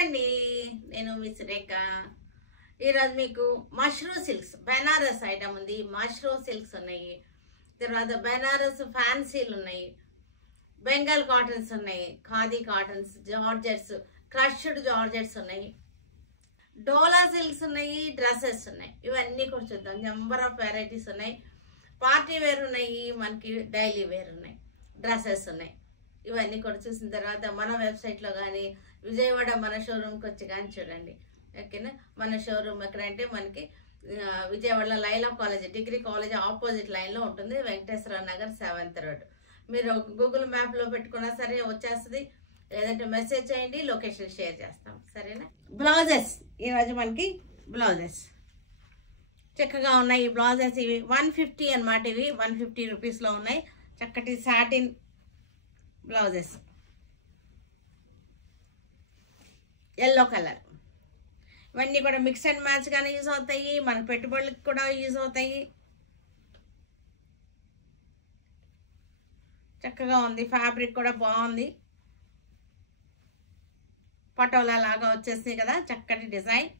అండి, నేను మిస్ రేఖ. ఈరోజు మీకు మష్రూమ్ సిల్క్స్ బెనారస్ ఐటమ్ ఉంది. మష్రూమ్ సిల్క్స్ ఉన్నాయి, తర్వాత బెనారస్ ఫ్యాన్సీలు ఉన్నాయి, బెంగాల్ కాటన్స్ ఉన్నాయి, khadi cottons, georgettes, crushed georgettes ఉన్నాయి, డోలా సిల్క్స్ ఉన్నాయి, డ్రెస్సెస్ ఉన్నాయి. ఇవన్నీ కూడా చూద్దాం. నెంబర్ ఆఫ్ వెరైటీస్ ఉన్నాయి. పార్టీ వేర్ ఉన్నాయి, మనకి డైలీ వేర్ ఉన్నాయి, డ్రెస్సెస్ ఉన్నాయి. ఇవన్నీ కూడా చూసిన తర్వాత మన వెబ్సైట్లో కానీ విజయవాడ మన షోరూమ్కి వచ్చి కానీ చూడండి. ఓకేనా? మన షోరూమ్ ఎక్కడంటే మనకి విజయవాడలో Laila college, degree college opposite లైన్లో ఉంటుంది. Venkateswara Nagar 7th road. మీరు గూగుల్ మ్యాప్లో పెట్టుకున్నా సరే వచ్చేస్తుంది, లేదంటే మెసేజ్ చేయండి, లొకేషన్ షేర్ చేస్తాం. సరేనా? బ్లౌజెస్ ఈరోజు మనకి బ్లౌజెస్ చక్కగా ఉన్నాయి. ఈ బ్లౌజెస్ ఇవి 150 అన్నమాట. ఇవి 150 రూపీస్లో ఉన్నాయి. చక్కటి సాటిన్ బ్లౌజెస్, ఎల్లో కలర్. ఇవన్నీ కూడా మిక్స్ అండ్ మ్యాచ్ గానే యూజ్ అవుతాయి, మన పెట్టుబడులకు కూడా యూజ్ అవుతాయి. చక్కగా ఉంది, ఫ్యాబ్రిక్ కూడా బాగుంది. పటోలా లాగా వచ్చేసింది కదా, చక్కటి డిజైన్.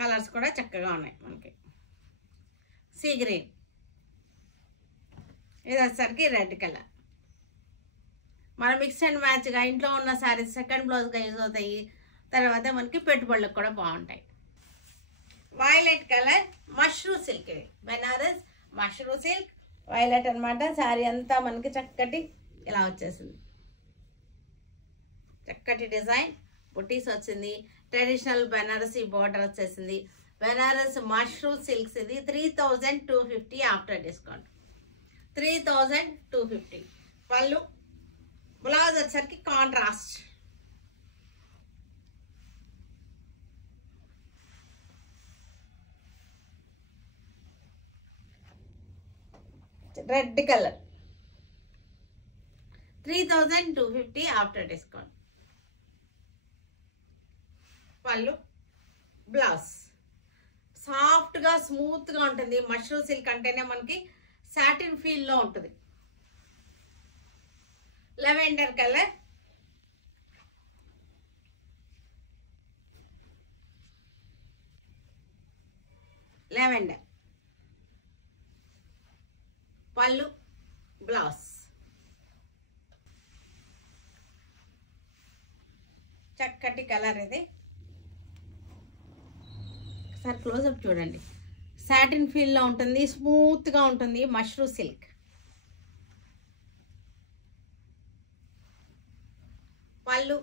కలర్స్ కూడా చక్కగా ఉన్నాయి మనకి. సీ గ్రీన్, ఇది వచ్చేసరికి రెడ్ కలర్. మన మిక్స్ అండ్ మ్యాచ్గా ఇంట్లో ఉన్న శారీస్ సెకండ్ బ్లౌజ్గా యూజ్ అవుతాయి. తర్వాత మనకి పెట్టుబడులకు కూడా బాగుంటాయి. వైలెట్ కలర్ మష్రూమ్ సిల్క్, ఇది బెనారస్ మష్రూమ్ సిల్క్ వైలెట్ అనమాట. శారీ అంతా మనకి చక్కటి ఇలా వచ్చేసింది, చక్కటి డిజైన్, బుటీస్ వచ్చింది. ట్రెడిషనల్ బెనారసీ బార్డర్ వచ్చేసింది. Banaras mushroom silks. ఇది 3250 ఆఫ్టర్ డిస్కౌంట్, 3250. పళ్ళు, బ్లౌజ్ వచ్చేసరికి contrast. Red colour, 3250 after discount. పళ్ళు, బ్లౌజ్. సాఫ్ట్గా స్మూత్గా ఉంటుంది. మష్రూమ్ సిల్క్ అంటేనే మనకి సాటిన్ ఫీల్లో ఉంటుంది. Lavender colour, lavender. పళ్ళు, బ్లౌజ్. చక్కటి కలర్ ఇది. ఒకసారి క్లోజప్ చూడండి. సాటిన్ ఫీల్లో ఉంటుంది, స్మూత్గా ఉంటుంది. Mushroom silk. పళ్ళు,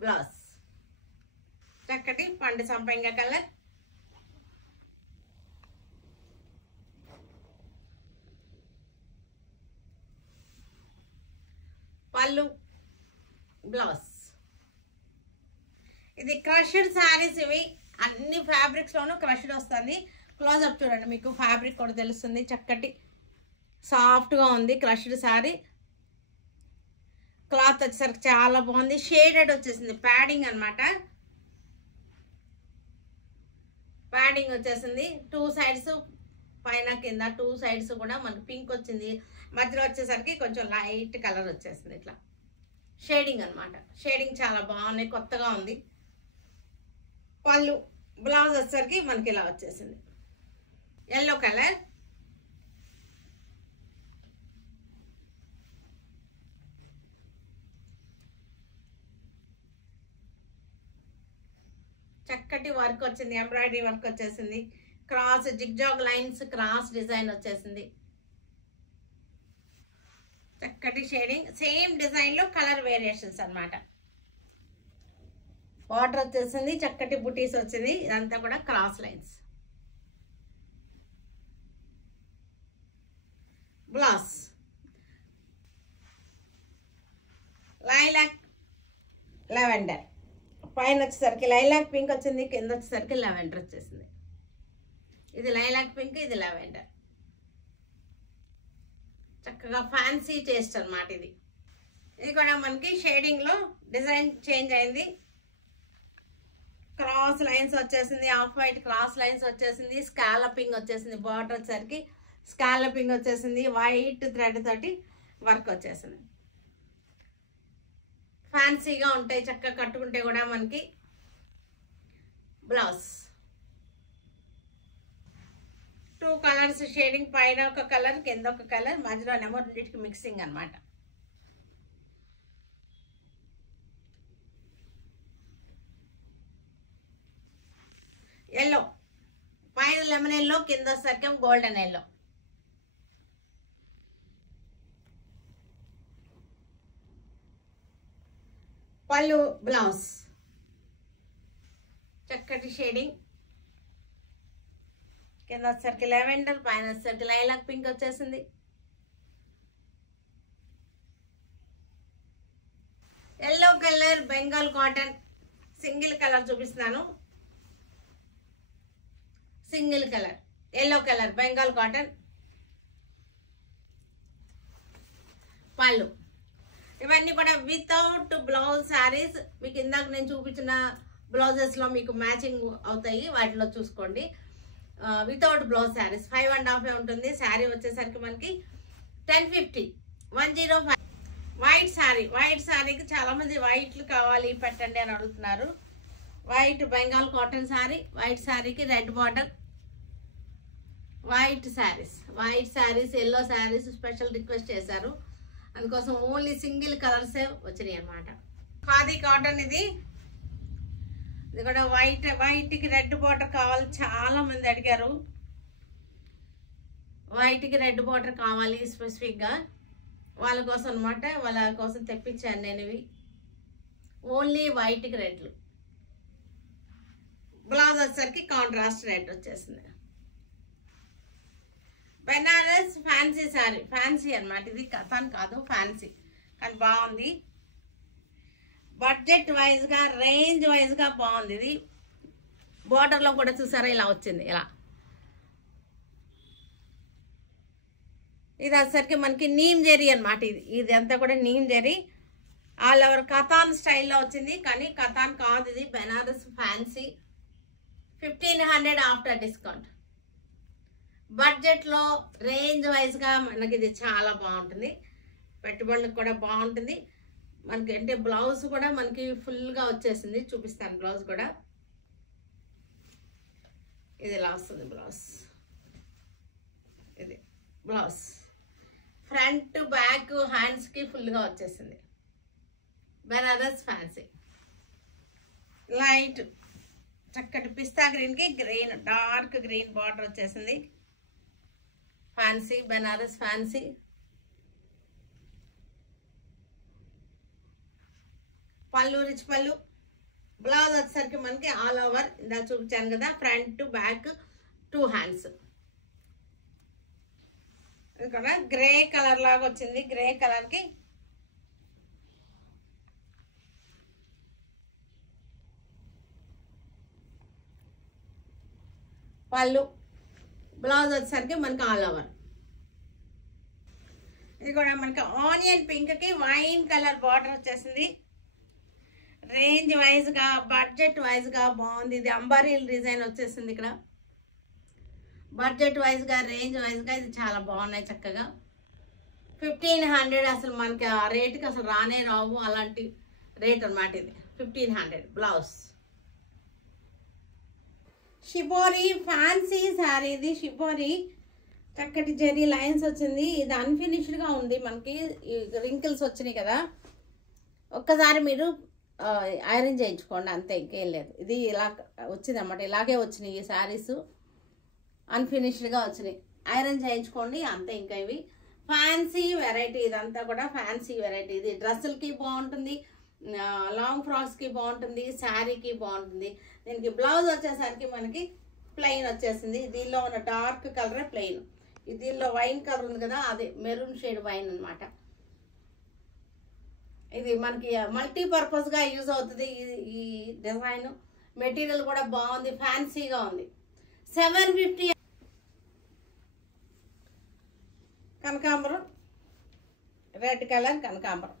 బ్లౌజ్. చక్కటి పండు సంపంగ కలర్. పళ్ళు, బ్లౌజ్. ఇది క్రష్డ్ శారీస్. ఇవి అన్ని ఫ్యాబ్రిక్స్లోనూ క్రష్డ్ వస్తుంది. క్లోజప్ చూడండి, మీకు ఫ్యాబ్రిక్ కూడా తెలుస్తుంది. చక్కటి సాఫ్ట్గా ఉంది క్రష్డ్ శారీ. క్లాత్ వచ్చేసరికి చాలా బాగుంది. షేడెడ్ వచ్చేసింది, ప్యాడింగ్ అనమాట. ప్యాడింగ్ వచ్చేసింది 2 సైడ్స్, పైన కింద 2 సైడ్స్ కూడా మనకి పింక్ వచ్చింది. మధ్యలో వచ్చేసరికి కొంచెం లైట్ కలర్ వచ్చేసింది. ఇట్లా షేడింగ్ అనమాట. షేడింగ్ చాలా బాగుంది, కొత్తగా ఉంది. పళ్ళు, బ్లౌజ్ వచ్చేసరికి మనకి ఇలా వచ్చేసింది. ఎల్లో కలర్, చక్కటి వర్క్ వచ్చింది, ఎంబ్రాయిడరీ వర్క్ వచ్చేసింది. Cross zigzag lines, cross design వచ్చేసింది. చక్కటి షేడింగ్, సేమ్ డిజైన్లో కలర్ వేరియేషన్స్ అన్నమాట. బార్డర్ వచ్చేసింది, చక్కటి బుటీస్ వచ్చింది. ఇదంతా కూడా cross lines. Blouse, lilac lavender. పైన వచ్చేసరికి లైలాక్ పింక్ వచ్చింది, కింద వచ్చేసరికి లెవెండర్ వచ్చేసింది. ఇది లైలాక్ పింక్, ఇది లెవెండర్. చక్కగా ఫ్యాన్సీ టేస్ట్ అనమాట ఇది. ఇది కూడా మనకి షేడింగ్లో డిజైన్ చేంజ్ అయింది. క్రాస్ లైన్స్ వచ్చేసింది, ఆఫ్ వైట్ క్రాస్ లైన్స్ వచ్చేసింది, స్కాలపింగ్ వచ్చేసింది. బార్డర్ వచ్చేసరికి స్కాలపింగ్ వచ్చేసింది. వైట్ థ్రెడ్ తోటి వర్క్ వచ్చేసింది. ఫ్యాన్సీగా ఉంటాయి, చక్కగా కట్టుకుంటే కూడా మనకి. బ్లౌజ్ 2 కలర్స్ షేడింగ్, పైన ఒక కలర్ కింద ఒక కలర్, మధ్యలో నెంబర్ రెండింటికి మిక్సింగ్ అనమాట. ఎల్లో, పైన లెమన్ ఎల్లో, కింద వచ్చేసరికి గోల్డెన్ ఎల్లో. పళ్ళు బ్లౌజ్ చక్కటి షేడింగ్, కింద వచ్చేసరికి లెవెండర్, పైన వచ్చేసరికి లైలాక్ పింక్ వచ్చేసింది. Yellow colour Bengal cotton, single colour చూపిస్తున్నాను. Single colour yellow colour Bengal cotton. పళ్ళు ఇవన్నీ కూడా వితౌట్ బ్లౌజ్ శారీస్. మీకు ఇందాక నేను చూపించిన బ్లౌజెస్లో మీకు మ్యాచింగ్ అవుతాయి, వాటిలో చూసుకోండి. వితౌట్ బ్లౌజ్ శారీస్ 5.5 ఉంటుంది. శారీ వచ్చేసరికి మనకి 1050 105. వైట్ శారీ, వైట్ శారీకి చాలామంది వైట్లు కావాలి పెట్టండి అని అడుగుతున్నారు. White Bengal cotton sari, white శారీకి red border. White saris yellow saris special request చేశారు, అందుకోసం ఓన్లీ సింగిల్ కలర్సే వచ్చినాయి అన్నమాట. ఖాదీ కాటన్ ఇది కూడా వైట్కి రెడ్ బార్డర్ కావాలి, చాలా మంది అడిగారు. వైట్కి రెడ్ బార్డర్ కావాలి స్పెసిఫిక్గా, వాళ్ళ కోసం అనమాట, వాళ్ళ కోసం తెప్పించాను నేను ఇవి. ఓన్లీ వైట్కి రెడ్లు. బ్లౌజ్ వచ్చేసరికి కాంట్రాస్ట్ రెడ్ వచ్చేసింది. బెనారస్ ఫ్యాన్సీ శారీ, ఫ్యాన్సీ అనమాట ఇది, కథాన్ కాదు, ఫ్యాన్సీ, కానీ బాగుంది. బడ్జెట్ వైజ్గా రేంజ్ వైజ్గా బాగుంది. ఇది బార్డర్లో కూడా చూసారా ఇలా వచ్చింది. ఇలా ఇది వచ్చేసరికి మనకి నీమ్ జెరీ అనమాట. ఇది అంతా కూడా neem zari, all over katan స్టైల్లో వచ్చింది, కానీ కథాన్ కాదు ఇది, బెనారస్ ఫ్యాన్సీ. 1500 after discount. బడ్జెట్లో రేంజ్ వైజ్గా మనకి ఇది చాలా బాగుంటుంది, పెట్టుబడులకు కూడా బాగుంటుంది మనకి. అంటే బ్లౌజ్ కూడా మనకి ఫుల్గా వచ్చేసింది, చూపిస్తాను బ్లౌజ్ కూడా. ఇది ఇలా వస్తుంది బ్లౌజ్. ఇది బ్లౌజ్ ఫ్రంట్ బ్యాక్ హ్యాండ్స్కి ఫుల్గా వచ్చేసింది. బెనారస్ ఫ్యాన్సీ లైట్ చక్కటి పిస్తా గ్రీన్కి గ్రీన్, డార్క్ గ్రీన్ బార్డర్ వచ్చేసింది. Fancy Banaras fancy. పళ్ళు రిచ్ పళ్ళు. బ్లౌజ్ వచ్చేసరికి మనకి ఆల్ ఓవర్ ఇందా చూపించాను కదా, ఫ్రంట్ బ్యాక్ 2 హ్యాండ్స్. ఇక్కడ గ్రే కలర్ లాగా వచ్చింది, గ్రే కలర్కి పళ్ళు. బ్లౌజ్ వచ్చేసరికి మనకి ఆల్ ఓవర్. ఇది కూడా మనకి ఆనియన్ పింక్కి వైన్ కలర్ బార్డర్ వచ్చేసింది. రేంజ్ వైజ్గా బడ్జెట్ వైజ్గా బాగుంది. ఇది అంబారీల్ డిజైన్ వచ్చేసింది ఇక్కడ. బడ్జెట్ వైజ్గా రేంజ్ వైజ్గా ఇది చాలా బాగున్నాయి చక్కగా. 1500 అసలు మనకి ఆ రేటుకి అసలు రానే రావు, అలాంటి రేట్ అనమాట ఇది. 1500 బ్లౌజ్. షిబోరి ఫ్యాన్సీ శారీ ఇది. షిబోరి చక్కటి జెరీ లైన్స్ వచ్చింది. ఇది అన్ఫినిష్డ్గా ఉంది మనకి, రింకిల్స్ వచ్చినాయి కదా, ఒక్కసారి మీరు ఐరన్ చేయించుకోండి అంతే, ఇంకేం లేదు. ఇది ఇలా వచ్చింది అన్నమాట, ఇలాగే వచ్చినాయి ఈ శారీస్, అన్ఫినిష్డ్గా వచ్చినాయి. ఐరన్ చేయించుకోండి అంతే. ఇంకా ఇవి ఫ్యాన్సీ వెరైటీ, ఇదంతా కూడా ఫ్యాన్సీ వెరైటీ. ఇది డ్రెస్సులకి బాగుంటుంది, లాంగ్ ఫ్రాక్స్కి బాగుంటుంది, శారీకి బాగుంటుంది. దీనికి బ్లౌజ్ వచ్చేసరికి మనకి ప్లెయిన్ వచ్చేసింది. దీనిలో ఉన్న డార్క్ కలరే ప్లెయిన్. దీనిలో వైన్ కలర్ ఉంది కదా, అది మెరూన్ షేడ్ వైన్ అనమాట. ఇది మనకి మల్టీపర్పస్గా యూజ్ అవుతుంది ఈ డిజైన్. మెటీరియల్ కూడా బాగుంది, ఫ్యాన్సీగా ఉంది. 750. కనకాంబరం రెడ్ కలర్ కనకాంబరం.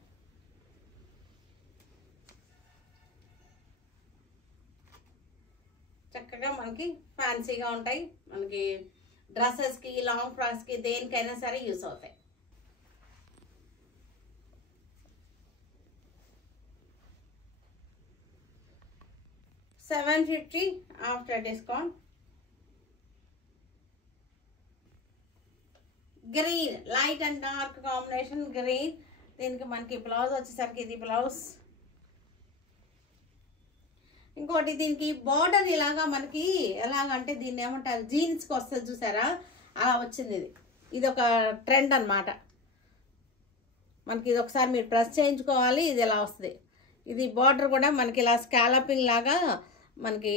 చక్కగా మనకి ఫ్యాన్సీగా ఉంటాయి, మనకి డ్రెస్సెస్కి లాంగ్ ఫ్రాక్స్కి దేనికైనా సరే యూస్ అవుతాయి. 750 after discount. Green, light and dark combination green. దీనికి మనకి బ్లౌజ్ వచ్చేసరికి ఇది బ్లౌజ్. ఇంకోటి దీనికి బార్డర్ ఇలాగా మనకి ఎలాగంటే దీన్ని ఏమంటారు, జీన్స్కి వస్తుంది చూసారా, అలా వచ్చింది. ఇది ఒక ట్రెండ్ అనమాట. మనకి ఇది ఒకసారి మీరు ప్రెస్ చేయించుకోవాలి. ఇది ఎలా వస్తుంది. ఇది బార్డర్ కూడా మనకి ఇలా స్కాలపింగ్ లాగా మనకి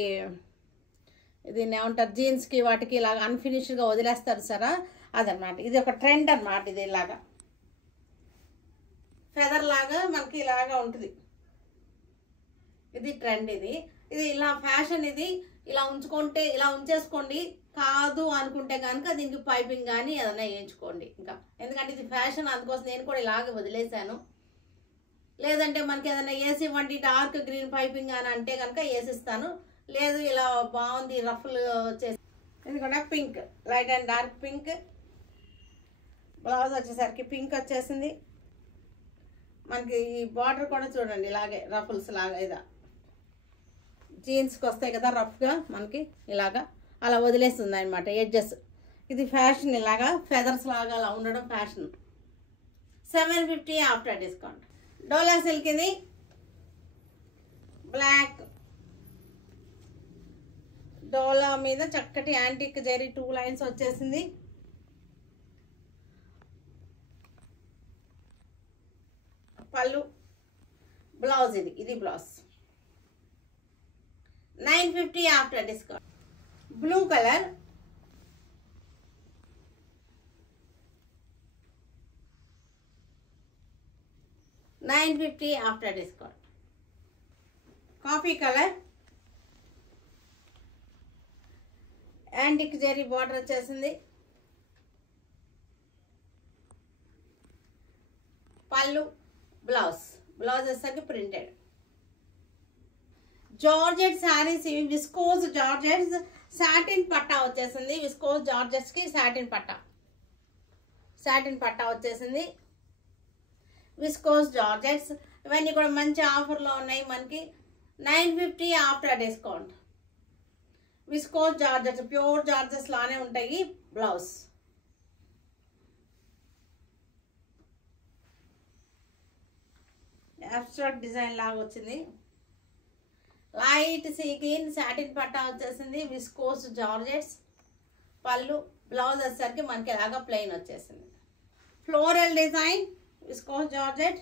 దీన్ని ఏమంటారు, జీన్స్కి వాటికి ఇలాగ అన్ఫినిష్డ్గా వదిలేస్తారు సరా, అదనమాట. ఇది ఒక ట్రెండ్ అనమాట. ఇది ఇలాగా ఫెదర్ లాగా మనకి ఇలాగా ఉంటుంది. ఇది ట్రెండ్. ఇది ఇలా ఫ్యాషన్. ఇది ఇలా ఉంచుకుంటే ఇలా ఉంచేసుకోండి. కాదు అనుకుంటే కనుక దీనికి పైపింగ్ కానీ ఏదైనా వేయించుకోండి. ఇంకా ఎందుకంటే ఇది ఫ్యాషన్, అందుకోసం నేను కూడా ఇలాగే వదిలేసాను. లేదంటే మనకి ఏదైనా వేసి ఇవ్వండి డార్క్ గ్రీన్ పైపింగ్ అని అంటే కనుక వేసిస్తాను. లేదు ఇలా బాగుంది రఫ్లు వచ్చేసి. ఇది కూడా pink, light and dark pink. Blouse వచ్చేసరికి పింక్ వచ్చేసింది. మనకి ఈ బార్డర్ కూడా చూడండి ఇలాగే రఫుల్స్ లాగా. ఇదా జీన్స్కి వస్తాయి కదా రఫ్గా మనకి ఇలాగా, అలా వదిలేస్తుంది అనమాట ఎడ్జెస్. ఇది ఫ్యాషన్, ఇలాగా ఫెదర్స్ లాగా అలా ఉండడం fashion. 750 after discount. Dola silk. ఇది బ్లాక్ డోలా మీద చక్కటి యాంటిక్ జరీ 2 లైన్స్ వచ్చేసింది. పళ్ళు, బ్లౌజ్. ఇది blouse. 950 after discount. Blue colour, $950 after discount. Coffee colour, antique zari border వచ్చేసింది. పళ్ళు, బ్లౌజ్. బ్లౌజ్ వచ్చేసరికి ప్రింటెడ్. జార్జెట్ శారీస్ ఇవి. విస్కోస్ జార్జెట్స్, సాటిన్ పట్టా వచ్చేసింది. విస్కోస్ జార్జెట్స్కి సాటిన్ పట్టా వచ్చేసింది. విస్కోస్ జార్జెట్స్ ఇవన్నీ కూడా మంచి ఆఫర్లో ఉన్నాయి మనకి. 950 after discount. Viscose georgettes, pure georgettes లానే ఉంటాయి. బ్లౌజ్. అబ్స్ట్రాక్ట్ డిజైన్ లాగా వచ్చింది. లైట్ సీ గ్రీన్ సాటిన్ పట్టా వచ్చేసింది. Viscose georgettes. పళ్ళు, బ్లౌజ్ వచ్చేసరికి మనకి ఇలాగా ప్లెయిన్ వచ్చేసింది. Floral design, viscose georgette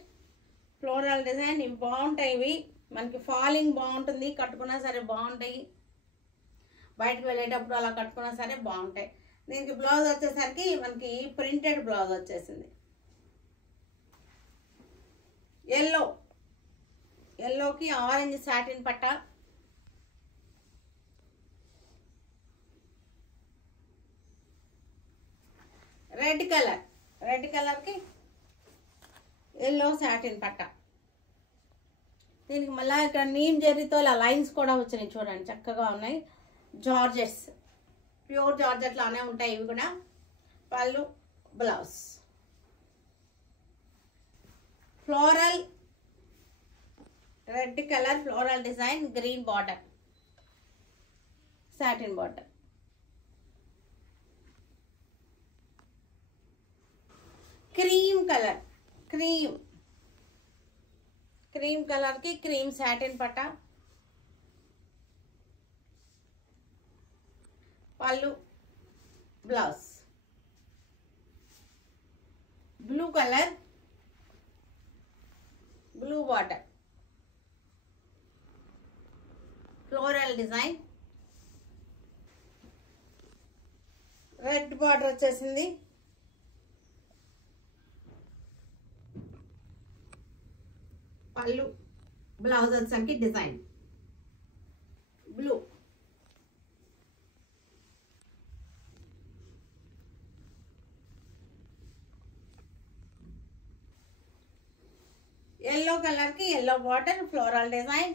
floral design. ఇవి బాగుంటాయి. ఇవి మనకి ఫాలింగ్ బాగుంటుంది, కట్టుకున్నా సరే బాగుంటాయి. బయటకు వెళ్ళేటప్పుడు అలా కట్టుకున్నా సరే బాగుంటాయి. దీనికి బ్లౌజ్ వచ్చేసరికి మనకి ప్రింటెడ్ బ్లౌజ్ వచ్చేసింది. ఎల్లోకి ఆరెంజ్ సాటిన్ పట్టా. రెడ్ కలర్కి ఎల్లో సాటిన్ పట్టా. దీనికి మళ్ళీ ఇక్కడ నీమ్ జరీతో ఇలా లైన్స్ కూడా వచ్చినాయి చూడండి, చక్కగా ఉన్నాయి. జార్జెట్స్, ప్యూర్ జార్జెట్ లానే ఉంటాయి ఇవి కూడా. పళ్ళు, blouse. Floral red colour floral design, green border, satin border. Cream colour, cream కలర్కి క్రీమ్ సాటిన్ పట్టా. పళ్ళు, blouse. Blue colour, blue border, floral design. Red border వచ్చేసింది. పళ్ళు, బ్లౌజ్ వచ్చేసరికి డిజైన్ బ్లూ. ఎల్లో కలర్కి yellow border, floral design.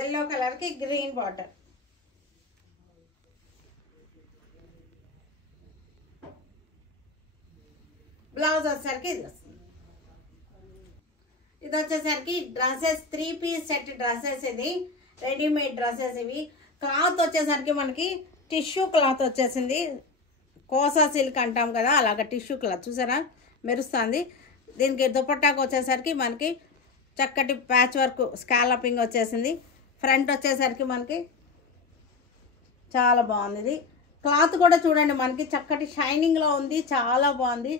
Yellow కలర్కి green border. Blouse వచ్చేసరికి ఇది వస్తుంది. ఇది వచ్చేసరికి డ్రెస్సెస్ 3 పీస్ సెట్ డ్రెస్సెస్, ఇది రెడీమేడ్ డ్రెస్సెస్. ఇవి క్లాత్ వచ్చేసరికి మనకి టిష్యూ క్లాత్ వచ్చేసింది, కోసా సిల్క్ అంటాం కదా అలాగ టిష్యూ క్లాత్ చూసారా మెరుస్తుంది. దీనికి దుపట్టాకు వచ్చేసరికి మనకి చక్కటి ప్యాచ్ వర్క్ స్కాలపింగ్ వచ్చేసింది. ఫ్రంట్ వచ్చేసరికి మనకి చాలా బాగుంది. ఇది క్లాత్ కూడా చూడండి మనకి చక్కటి షైనింగ్లో ఉంది, చాలా బాగుంది.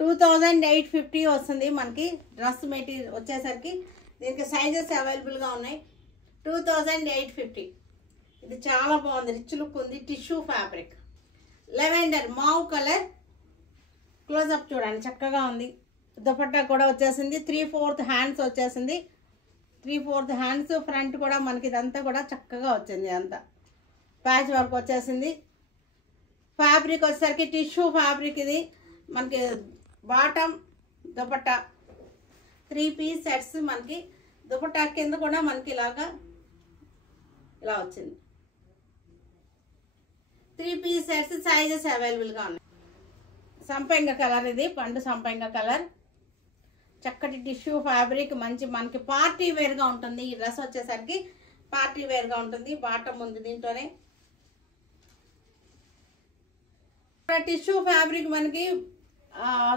2850 వస్తుంది మనకి డ్రెస్ మెటీరియల్ వచ్చేసరికి. దీనికి సైజెస్ అవైలబుల్గా ఉన్నాయి. 2850. ఇది చాలా బాగుంది, రిచ్ లుక్ ఉంది. Tissue fabric, lavender mauve colour. Close up చూడండి చక్కగా ఉంది. దుపట్టా కూడా వచ్చేసింది. 3/4 హ్యాండ్స్ వచ్చేసింది. 3/4 హ్యాండ్స్. ఫ్రంట్ కూడా మనకి ఇదంతా కూడా చక్కగా వచ్చింది, అంతా ప్యాచ్ వర్క్ వచ్చేసింది. ఫ్యాబ్రిక్ వచ్చేసరికి టిష్యూ ఫ్యాబ్రిక్. ఇది మనకి బాటమ్ దుపట్టా 3 పీస్ సెట్స్. మనకి దుపట్టా కింద కూడా మనకి ఇలా వచ్చింది. 3 పీస్ సెట్స్, సైజెస్ అవైలబుల్గా ఉన్నాయి. సంపెంగ కలర్, ఇది పండు సంపెంగ కలర్. చక్కటి టిష్యూ ఫ్యాబ్రిక్, మంచి మనకి పార్టీ వేర్గా ఉంటుంది. ఈ డ్రెస్ వచ్చేసరికి పార్టీ వేర్గా ఉంటుంది. బాటమ్ ఉంది దీంట్లోనే. టిష్యూ ఫ్యాబ్రిక్ మనకి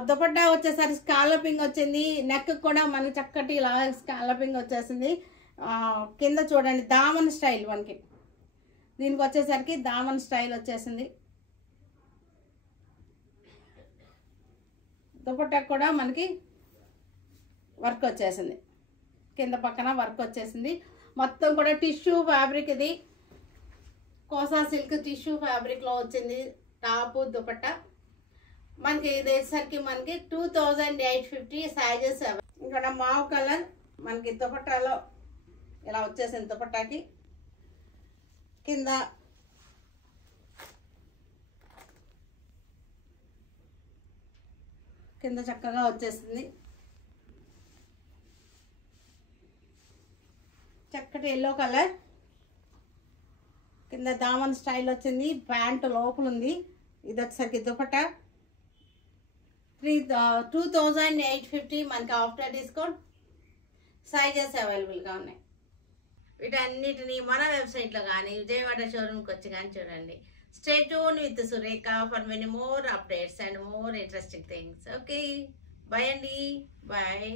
దుపట్టా వచ్చేసరికి స్కాలపింగ్ వచ్చింది. నెక్ కూడా మనకి చక్కటి ఇలా స్కాలపింగ్ వచ్చేసింది. కింద చూడండి దామన్ స్టైల్, మనకి దీనికి వచ్చేసరికి దామన్ స్టైల్ వచ్చేసింది. దుపట్టా కూడా మనకి వర్క్ వచ్చేసింది, కింద పక్కన వర్క్ వచ్చేసింది. మొత్తం కూడా టిష్యూ ఫ్యాబ్రిక్. ఇది కోసా సిల్క్ టిష్యూ ఫ్యాబ్రిక్లో వచ్చింది టాపు దుపట్టా. మనకి ఇది వచ్చేసరికి మనకి 2850. సైజెస్ ఇక్కడ మావ్ కలర్ మనకి దుపట్టాలో ఇలా వచ్చేసింది. దుపట్టాకి కింద చక్కగా వచ్చేసింది. చక్కటి ఎల్లో కలర్. కింద దామన్ స్టైల్ వచ్చింది. ప్యాంటు లోపల ఉంది. ఇది వచ్చేసరికి దుపట్టా 2850 మనకి ఆఫ్టర్ డిస్కౌంట్. సైజెస్ అవైలబుల్గా ఉన్నాయి. వీటన్నిటిని మన వెబ్సైట్లో కానీ విజయవాడ షోరూమ్కి వచ్చి కానీ చూడండి. Stay tune with Surekha for many more updates and more interesting things. Okay, bye అండి, బాయ్.